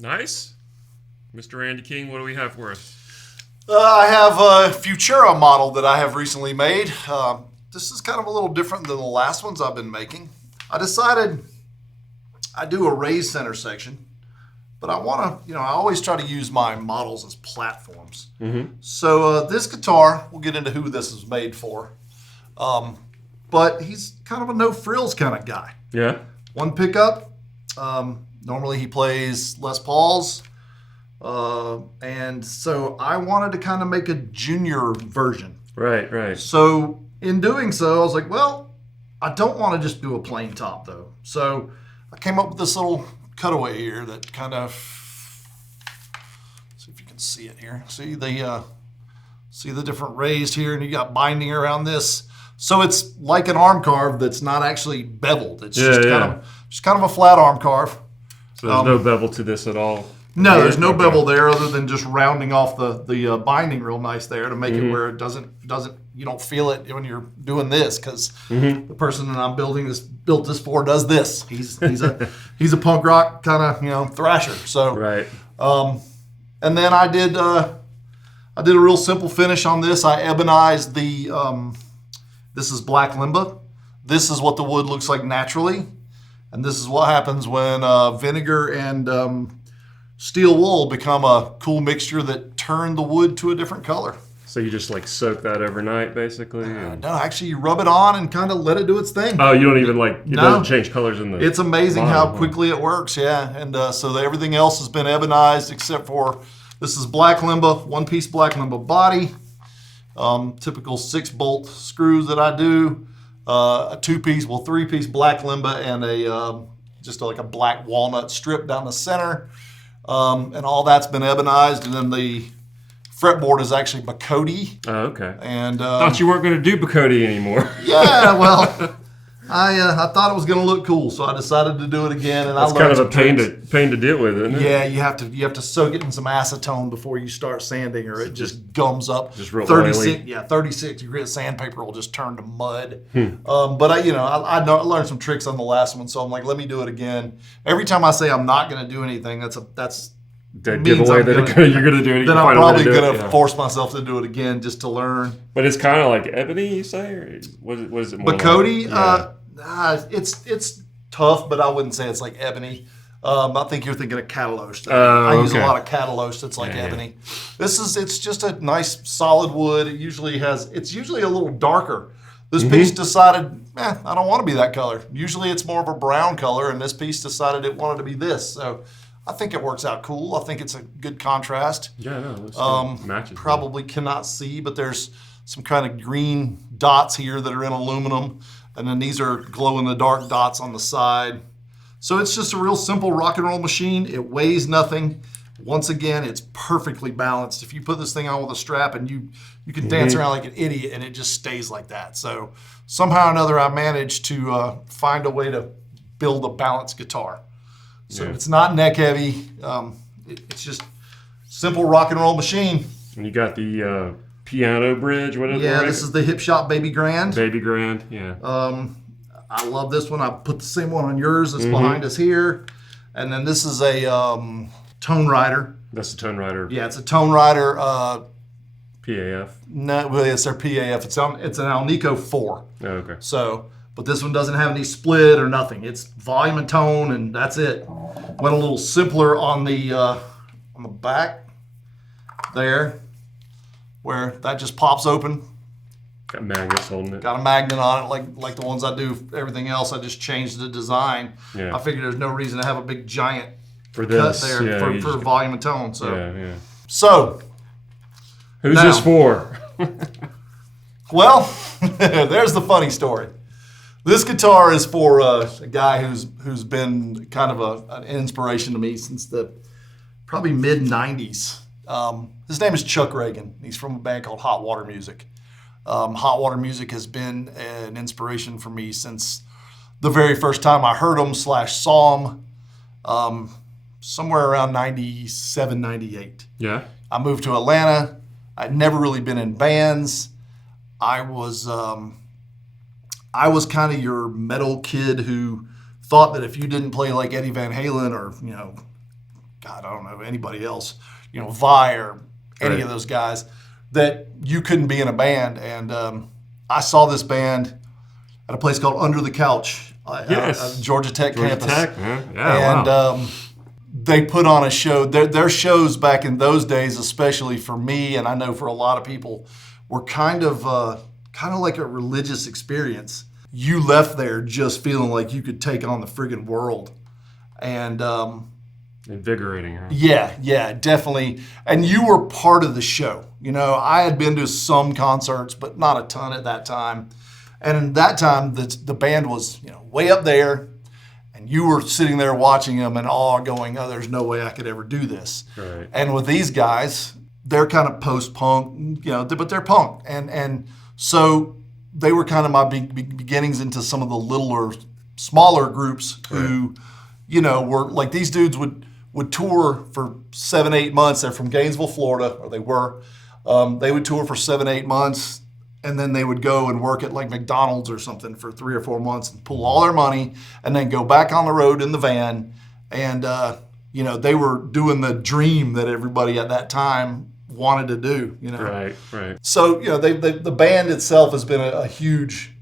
Nice. Mr. Andy King, what do we have for us? I have a Futura model that I have recently made. This is kind of a little different than the last ones I've been making. I decided I do a raised center section, but I want to, I always try to use my models as platforms. Mm-hmm. So this guitar, we'll get into who this is made for, but he's kind of a no frills kind of guy. Yeah. One pickup. Normally he plays Les Pauls. And so I wanted to kind of make a junior version. Right. So in doing so, I was like, well, I don't want to just do a plain top though. So I came up with this little cutaway here that kind of, see if you can see it here. See the different raised here, and you got binding around this. So it's like an arm carve that's not actually beveled. It's just kind of a flat arm carve. So there's no bevel to this at all? No, there's no bevel there other than just rounding off the binding real nice there to make it where it doesn't you don't feel it when you're doing this, because the person that I'm built this for does this. He's a punk rock kind of thrasher. So right. And then I did a real simple finish on this. I ebonized the this is black limba. This is what the wood looks like naturally, and this is what happens when vinegar and steel wool become a cool mixture that turn the wood to a different color. So you just like soak that overnight, basically? No, actually you rub it on and kind of let it do its thing. Oh, you don't even it doesn't change colors in the It's amazing bottom, how quickly it works, yeah. And so everything else has been ebonized except for, this is black limba, one-piece black limba body, typical 6-bolt screws that I do, a three-piece black limba, and just like a black walnut strip down the center. And all that's been ebonized, and then the fretboard is actually Bacote. Oh, okay. And thought you weren't going to do Bacote anymore. Yeah, well, I thought it was going to look cool, so I decided to do it again. And that's kind of a pain to deal with, isn't it? Yeah, you have to soak it in some acetone before you start sanding, or it just gums up. Just real 36, oily. yeah, 36 degree sandpaper will just turn to mud. But I learned some tricks on the last one, so I'm like, let me do it again. Every time I say I'm not going to do anything, that's that giveaway that you're going to do it. Then I'm probably going to force myself to do it again just to learn. But it's kind of like ebony, you say, or what is it more? Bacote, it's tough, but I wouldn't say it's like ebony. I think you're thinking of Catalose. I use a lot of Catalose that's like ebony. It's just a nice solid wood. It's usually a little darker. This piece decided, I don't want to be that color. Usually it's more of a brown color, and this piece decided it wanted to be this. So I think it works out cool. I think it's a good contrast. Yeah, no, it matches. Probably cannot see, but there's some kind of green dots here that are in aluminum, and then these are glow-in-the-dark dots on the side. So it's just a real simple rock and roll machine. It weighs nothing. Once again, it's perfectly balanced. If you put this thing on with a strap, and you can dance around like an idiot, and it just stays like that. So somehow or another, I managed to find a way to build a balanced guitar. So it's not neck heavy. It's just simple rock and roll machine. And you got the piano bridge. What is it? Yeah, this is the Hip Shop Baby Grand. Baby Grand, yeah. I love this one. I put the same one on yours that's behind us here. And then this is a Tone Rider. That's a Tone Rider. Yeah, it's a Tone Rider. PAF. No, well, it's their PAF. It's an Alnico 4. Oh, okay. So, but this one doesn't have any split or nothing. It's volume and tone, and that's it. Went a little simpler on the back there, where that just pops open. Got magnets holding it. Got a magnet on it, like the ones I do. Everything else, I just changed the design. Yeah. I figured there's no reason to have a big giant for this, cut there for volume and tone. So, yeah. So, who's this for? Well, there's the funny story. This guitar is for a guy who's been kind of an inspiration to me since the probably mid '90s. His name is Chuck Ragan. He's from a band called Hot Water Music. Hot Water Music has been an inspiration for me since the very first time I heard them / saw them, somewhere around 97, 98. Yeah. I moved to Atlanta. I'd never really been in bands. I was kind of your metal kid who thought that if you didn't play like Eddie Van Halen or, God, I don't know, anybody else, Vi or any of those guys, that you couldn't be in a band. And I saw this band at a place called Under the Couch, Georgia Tech campus. Tech, man. Yeah, and wow. They put on a show. Their shows back in those days, especially for me, and I know for a lot of people, were kind of like a religious experience. You left there just feeling like you could take on the friggin' world. And invigorating, huh? Yeah, definitely. And you were part of the show. I had been to some concerts, but not a ton at that time. And in that time, the band was, way up there, and you were sitting there watching them in awe, going, "Oh, there's no way I could ever do this." Right. And with these guys, they're kind of post-punk, but they're punk, and so they were kind of my beginnings into some of the smaller groups who, were like, these dudes would tour for 7-8 months. They're from Gainesville, Florida, or they were. They would tour for 7-8 months, and then they would go and work at like McDonald's or something for 3 or 4 months and pull all their money, and then go back on the road in the van. And they were doing the dream that everybody at that time wanted to do. Right. So the band itself has been a huge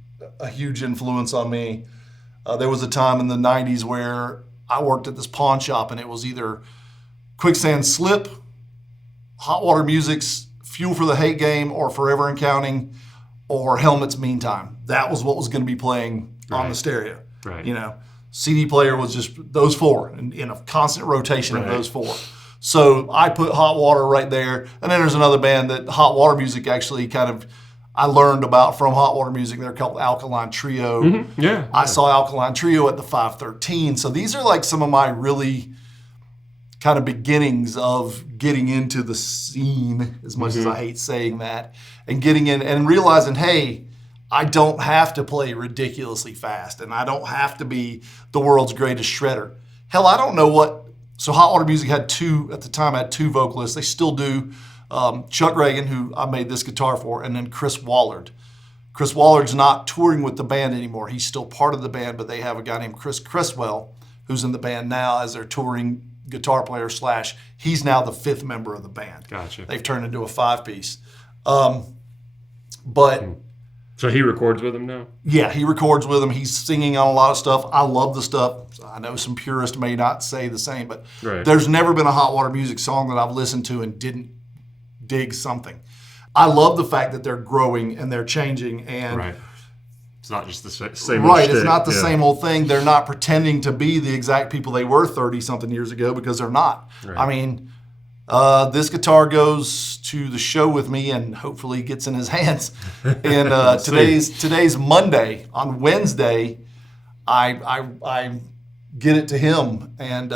influence on me. There was a time in the '90s where I worked at this pawn shop, and it was either Quicksand Slip, Hot Water Music's Fuel for the Hate Game, or Forever and Counting, or Helmet's Meantime. That was what was going to be playing on the stereo. Right. CD player was just those four in a constant rotation of those four. So I put Hot Water right there. And then there's another band that Hot Water Music actually I learned about from Hot Water Music. They're called Alkaline Trio. Mm-hmm. Yeah. I saw Alkaline Trio at the 513. So these are like some of my really kind of beginnings of getting into the scene, as much as I hate saying that, and getting in and realizing, hey, I don't have to play ridiculously fast, and I don't have to be the world's greatest shredder. Hell, I don't know what. So Hot Water Music had two vocalists. They still do. Chuck Ragan, who I made this guitar for, and then Chris Wallard. Chris Wallard's not touring with the band anymore. He's still part of the band, but they have a guy named Chris Criswell who's in the band now as their touring guitar player / he's now the 5th member of the band. Gotcha. They've turned into a 5-piece. But so he records with them now? Yeah, he records with them. He's singing on a lot of stuff. I love the stuff. I know some purists may not say the same, but there's never been a Hot Water Music song that I've listened to and didn't dig something. I love the fact that they're growing and they're changing. And it's not just the same old shtick. It's not the same old thing. They're not pretending to be the exact people they were 30-something years ago, because they're not. Right. I mean, this guitar goes to the show with me and hopefully gets in his hands. And today's Monday. On Wednesday, I get it to him, and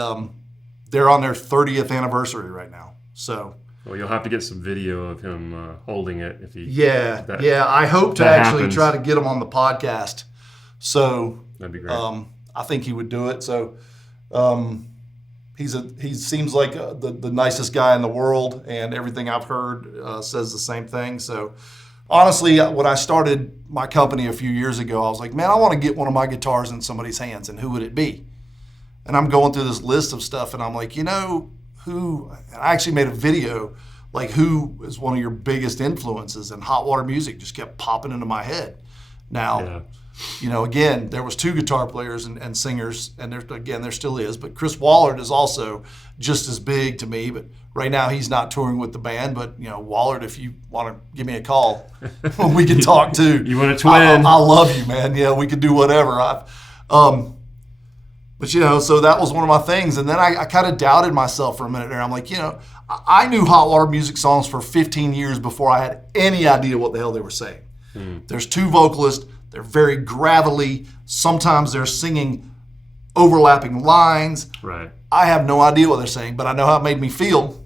they're on their 30th anniversary right now. So. Well, you'll have to get some video of him holding it if he. Yeah. I hope to actually try to get him on the podcast. So that'd be great. I think he would do it. So he seems like the nicest guy in the world, and everything I've heard says the same thing. So honestly, when I started my company a few years ago, I was like, man, I want to get one of my guitars in somebody's hands, and who would it be? And I'm going through this list of stuff, and I'm like, who, I actually made a video, like, who is one of your biggest influences? And Hot Water Music just kept popping into my head. Now, again, there was 2 guitar players and singers, and there still is, but Chris Wallard is also just as big to me, but right now he's not touring with the band. But, Wallard, if you want to give me a call, we can talk too. You want to twin? I love you, man. Yeah, we could do whatever. But, so that was one of my things. And then I kind of doubted myself for a minute there. I'm like, I knew Hot Water Music songs for 15 years before I had any idea what the hell they were saying. There's 2 vocalists. They're very gravelly. Sometimes they're singing overlapping lines. Right. I have no idea what they're saying, but I know how it made me feel.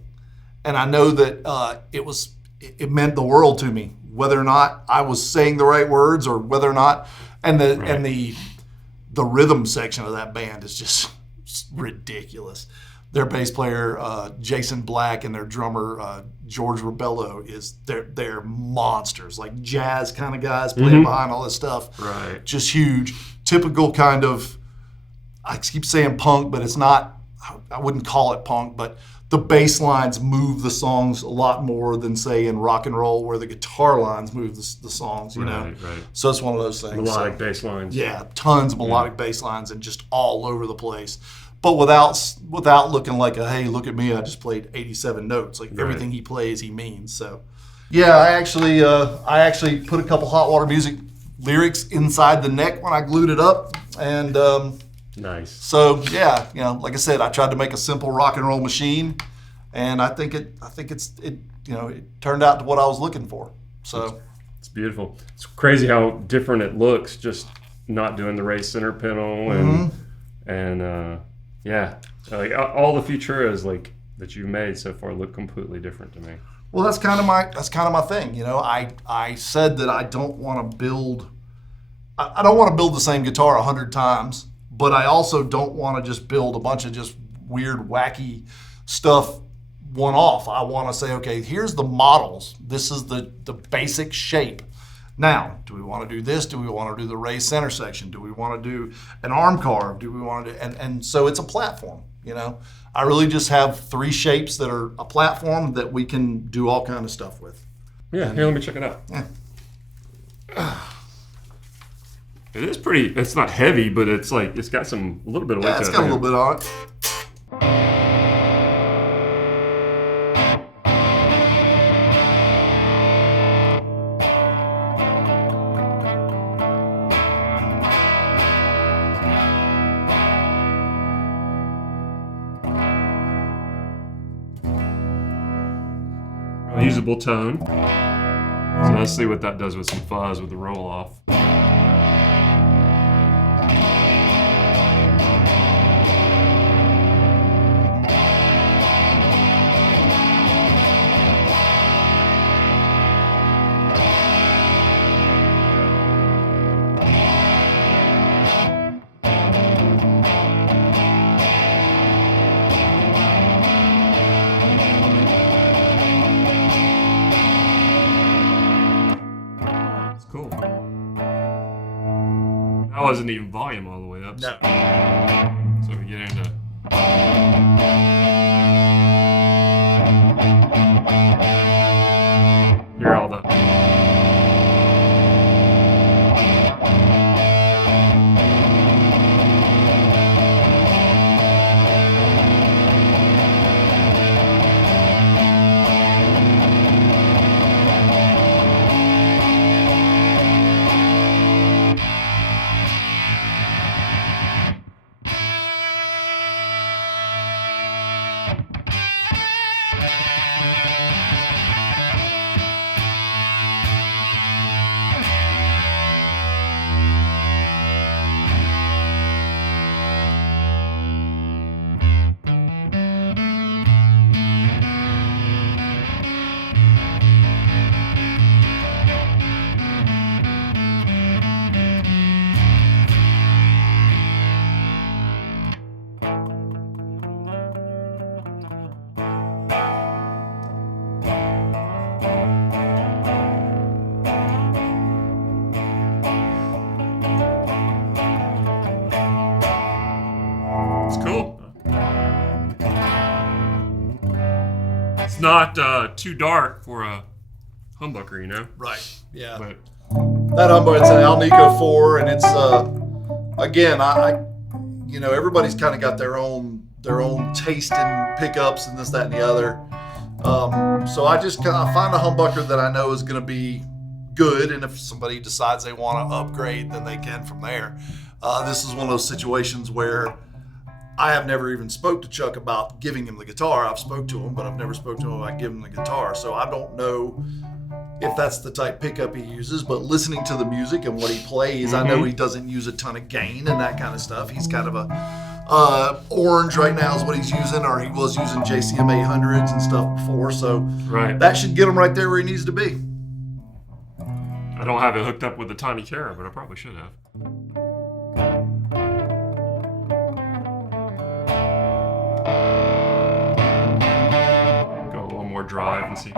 And I know that it meant the world to me, whether or not I was saying the right words or whether or not. And the rhythm section of that band is just ridiculous. Their bass player, Jason Black, and their drummer, George Rebello, they're monsters, like jazz kind of guys playing behind all this stuff. Right. Just huge. Typical kind of, I keep saying punk, but it's not I wouldn't call it punk, but the bass lines move the songs a lot more than, say, in rock and roll, where the guitar lines move the songs, you know? Right. So it's one of those things. Melodic bass lines. Yeah, tons of melodic bass lines and just all over the place. But without looking like hey, look at me, I just played 87 notes. Like everything he plays, he means. So, yeah, I actually put a couple Hot Water Music lyrics inside the neck when I glued it up, and nice. So yeah, like I said, I tried to make a simple rock and roll machine, and I think it turned out to what I was looking for. So it's beautiful. It's crazy how different it looks, just not doing the raised center panel and yeah, like all the Futuras like that you've made so far look completely different to me. Well, that's kind of my thing. I said that I don't want to build the same guitar 100 times, but I also don't want to just build a bunch of just weird, wacky stuff one off. I want to say, okay, here's the models. This is the basic shape. Now, do we want to do this? Do we want to do the raised center section? Do we want to do an arm carve? Do we want to do, and so it's a platform, I really just have 3 shapes that are a platform that we can do all kind of stuff with. Yeah, here, let me check it out. Yeah. It is pretty, it's not heavy, but it's got a little bit of weight to it. Yeah, it's got a little bit on it. Usable tone. So let's see what that does with some fuzz with the roll off. Cool. That wasn't even volume all the way up. No. So we get into. Hear all the. Cool. It's not too dark for a humbucker, Right. Yeah. But That humbucker, it's an Alnico 4, and it's again, everybody's kind of got their own taste in pickups and this, that, and the other. So I just kind of find a humbucker that I know is going to be good, and if somebody decides they want to upgrade, then they can from there. This is one of those situations where I have never even spoke to Chuck about giving him the guitar. I've spoke to him, but I've never spoke to him about giving him the guitar. So I don't know if that's the type pickup he uses, but listening to the music and what he plays, I know he doesn't use a ton of gain and that kind of stuff. He's kind of a orange right now is what he's using, or he was using JCM 800s and stuff before. So that should get him right there where he needs to be. I don't have it hooked up with the Tiny Terra, but I probably should have. Go a little more drive and see.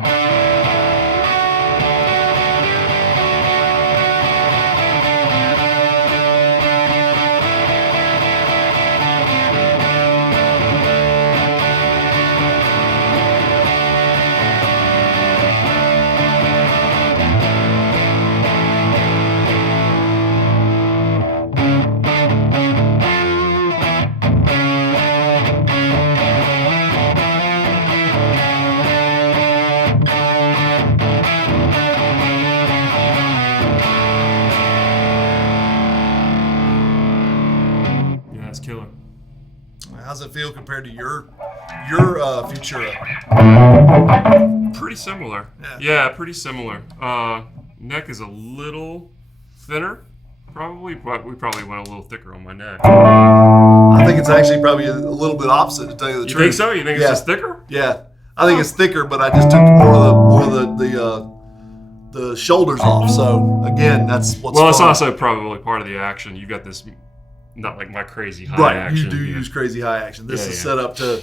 How's it feel compared to your Futura? Pretty similar. Yeah. Yeah, pretty similar. Neck is a little thinner, probably, but we probably went a little thicker on my neck. I think it's actually probably a little bit opposite, to tell you the You truth. think so? You think it's just thicker? Yeah, I think it's thicker, but I just took more of the shoulders off. So again, that's what's Well, it's fun. also probably part of the action. You got this, not like my crazy high Right, action. you do use crazy high action. This Yeah, is yeah. set up to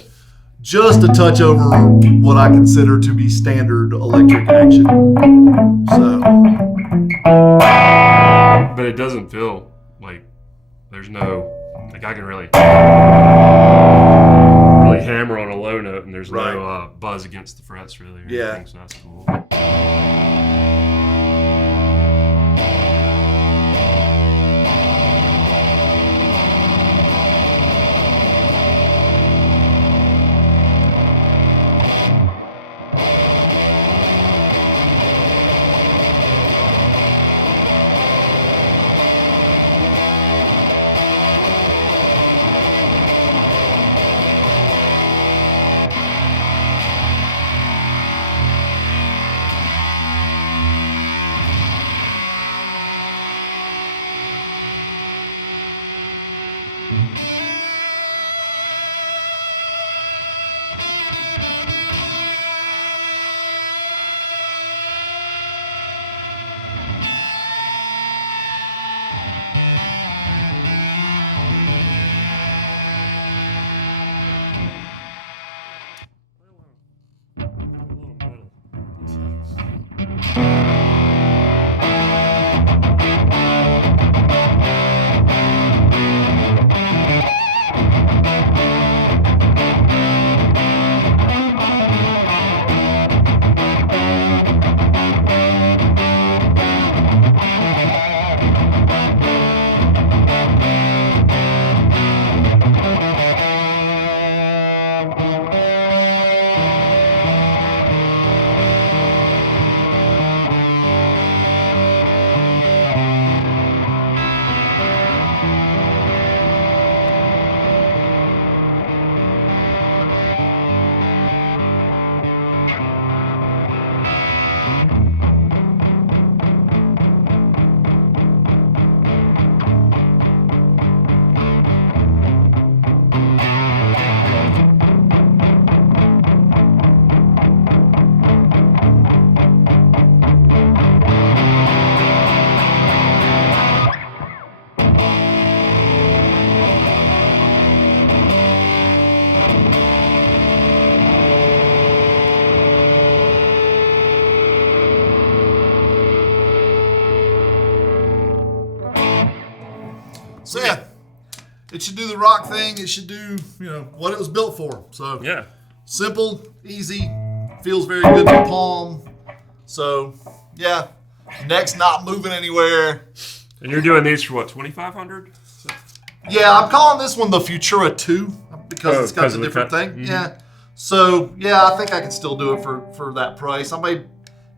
just a touch over what I consider to be standard electric action. So, But it doesn't feel like there's no, like I can really hammer on a low note and there's no buzz against the frets really. Or Yeah. anything, so that's cool. So yeah, it should do the rock thing. It should do, what it was built for. So Yeah. simple, easy, feels very good to the palm. So yeah, neck's not moving anywhere. And you're doing these for what, 2,500? Yeah, I'm calling this one the Futura 2 because it's got because the of the different cut. thing. Mm-hmm. Yeah. So yeah, I think I can still do it for that price. I may,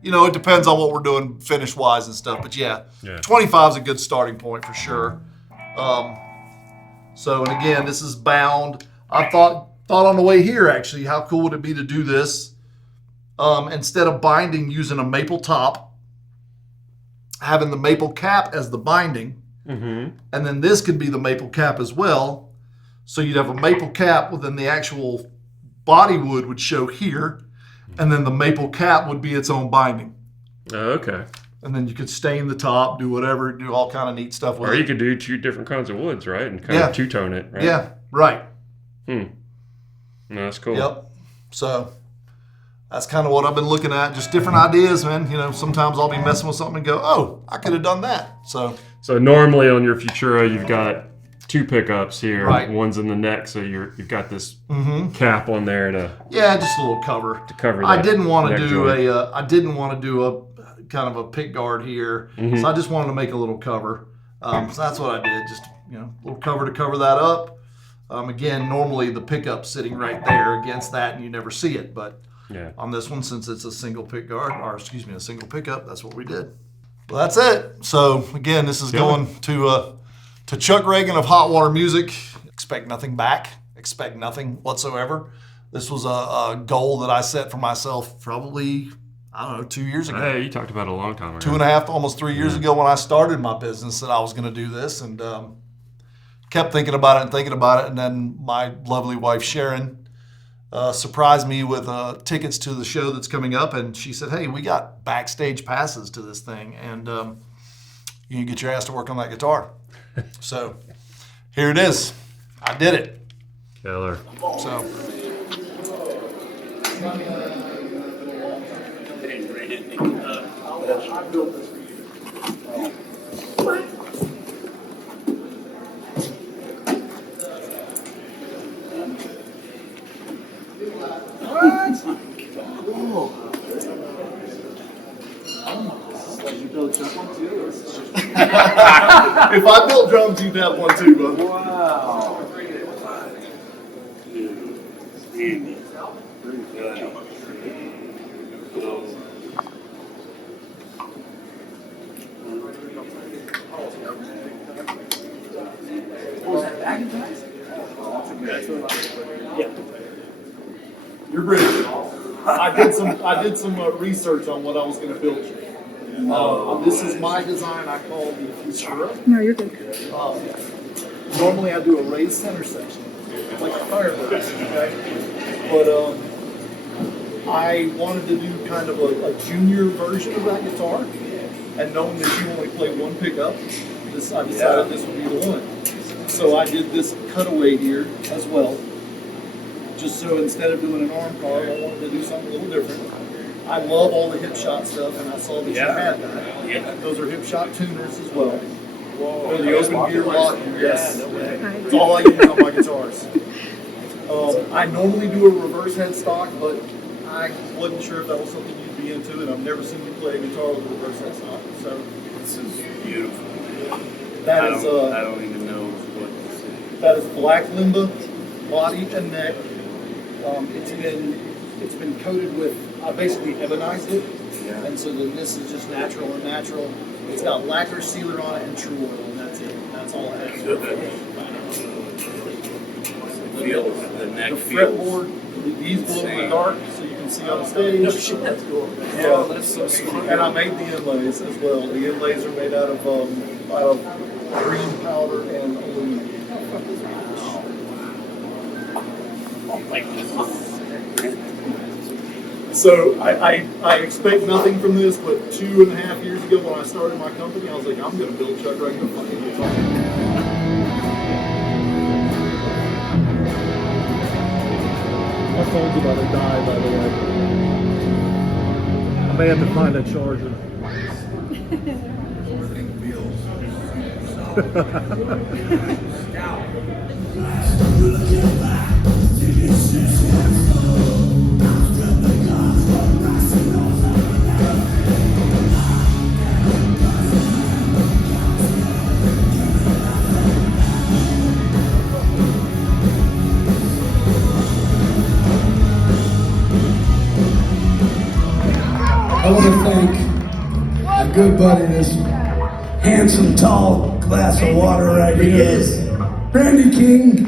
it depends on what we're doing finish wise and stuff. But yeah. 25 is a good starting point for sure. So, and again, this is bound. I thought on the way here, actually, how cool would it be to do this instead of binding using a maple top, having the maple cap as the binding, and then this could be the maple cap as well. So you'd have a maple cap within the actual body wood would show here, and then the maple cap would be its own binding. Oh, okay. And then you could stain the top, do whatever, do all kind of neat stuff with it. Or you could do two different kinds of woods, right? And kind of two-tone it, right? Yeah, right. No, that's cool. Yep. So that's kind of what I've been looking at. Just different ideas, man. Sometimes I'll be messing with something and go, oh, I could have done that. So normally on your Futura, you've got two pickups here. Right. One's in the neck, so you've got this cap on there to just a little cover. to cover that. I didn't want to neck do joint. I didn't want to do a kind of a pick guard here. So I just wanted to make a little cover. So that's what I did. Just, a little cover to cover that up. Again, normally the pickup's sitting right there against that and you never see it. But on this one, since it's a single pick guard, a single pickup, that's what we did. Well, that's it. So again, this is going to Chuck Ragan of Hot Water Music. expect nothing back, expect nothing whatsoever. This was a goal that I set for myself probably, I don't know, 2 years ago. Hey, you talked about it a long time ago. 2.5 to almost 3 years ago when I started my business that I was going to do this, and kept thinking about it. And then my lovely wife, Sharon, surprised me with tickets to the show that's coming up. And she said, hey, we got backstage passes to this thing, and you can get your ass to work on that guitar. So here it is. I did it. Killer. So. If I built drums, you'd have one too, bud. Wow. Was that magnetized? Yeah. You're British. I did some research on what I was going to build. This is my design. I call the Futura. No, you're good. Normally I do a raised center section, like a Firebird, okay? But I wanted to do kind of a junior version of that guitar, and knowing that you only play one pickup, I decided this would be the one. So I did this cutaway here as well, just so instead of doing an arm carve, I wanted to do something a little different. I love all the hip shot stuff, and I saw that you had that. Yeah. Those are hip shot tuners as well. Whoa, the open gear lock, yes. Yeah, no way. It's all I use on my guitars. I normally do a reverse headstock, but I wasn't sure if that was something you'd be into, and I've never seen you play a guitar with a reverse headstock. So This is beautiful. that I is don't even know what to say. that is black limba body and neck. It's been coated with, I basically ebonized it, and so then this is just natural and natural. It's got lacquer sealer on it and true oil, and that's it. That's all it has. So the neck The feels. fretboard, these glow in the dark, so you can see on stage. No shit, that's cool. Yeah. That's so smart. And I made the inlays as well. The inlays are made out of green powder and aluminum. Oh my God. So I expect nothing from this, but 2.5 years ago when I started my company, I was like, I'm going to build Chuck Ragan a fucking guitar. My phone's about to die, by the way. I may have to find a charger. I want to thank a good buddy, this handsome, tall glass of water right here. Randy King,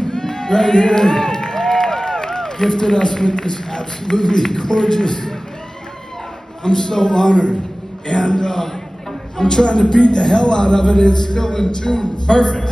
right here, gifted us with this absolutely gorgeous. I'm so honored. And I'm trying to beat the hell out of it. It's still in tune. Perfect.